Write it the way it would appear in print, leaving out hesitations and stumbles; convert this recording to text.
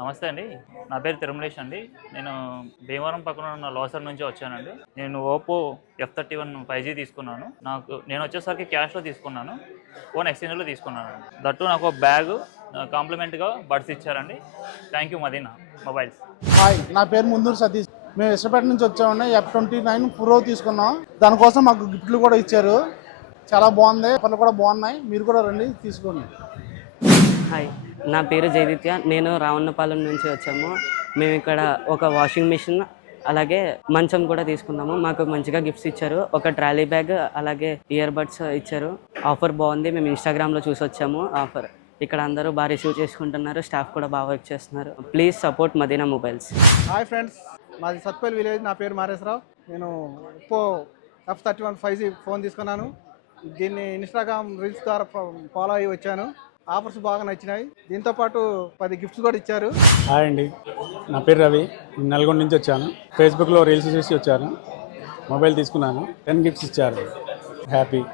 నమస్తే అండి. నా పేరు తిరుమలేష్ అండి. నేను భీమవరం పక్కన ఉన్న లోసర్ నుంచి వచ్చానండి. నేను ఓపో F31 5G తీసుకున్నాను. నేను వచ్చేసరికి క్యాష్లో తీసుకున్నాను. ఫోన్ ఎక్స్చేంజ్లో తీసుకున్నాను. దట్టు నాకు బ్యాగ్ కాంప్లిమెంట్గా బడ్స్ ఇచ్చారండి. Thank you Madina mobiles. Hi, నా పేరు ముందూరు సతీష్. మేము ఇష్టపేట నుంచి వచ్చామండి. F29 ప్రో తీసుకున్నాం. దానికోసం మాకు గిఫ్ట్లు కూడా ఇచ్చారు. చాలా బాగుంది. పనులు కూడా బాగున్నాయి. మీరు కూడా రండి తీసుకోండి. హాయ్, నా పేరు జయదిత్య. నేను రావణపాలెం నుంచి వచ్చాము. మేము ఇక్కడ ఒక వాషింగ్ మిషన్ అలాగే మంచం కూడా తీసుకున్నాము. మాకు మంచిగా గిఫ్ట్స్ ఇచ్చారు. ఒక ట్రాలీ బ్యాగ్ అలాగే ఇయర్ బడ్స్ ఇచ్చారు. ఆఫర్ బాగుంది. మేము ఇన్స్టాగ్రామ్లో చూసి వచ్చాము ఆఫర్. ఇక్కడ అందరూ బాగా రిసీవ్ చేసుకుంటున్నారు. స్టాఫ్ కూడా బాగా వర్క్ చేస్తున్నారు. Please support Madina mobiles. Hi friends, మాది సత్పల్లి విలేజ్. నా పేరు మారేశ్వరరావు. నేను ఒప్పో F31 5G ఫోన్ తీసుకున్నాను. దీన్ని ఇన్స్టాగ్రామ్ రీల్స్ ద్వారా ఫాలో అయ్యి వచ్చాను. ఆఫర్స్ బాగా నచ్చినాయి. దీంతోపాటు 10 గిఫ్ట్స్ కూడా ఇచ్చారు. హాయ్ అండి, నా పేరు రవి. నేను నల్గొండ నుంచి వచ్చాను. ఫేస్బుక్లో రీల్స్ చూసి వచ్చాను. మొబైల్ తీసుకున్నాను. 10 గిఫ్ట్స్ ఇచ్చారు. హ్యాపీ.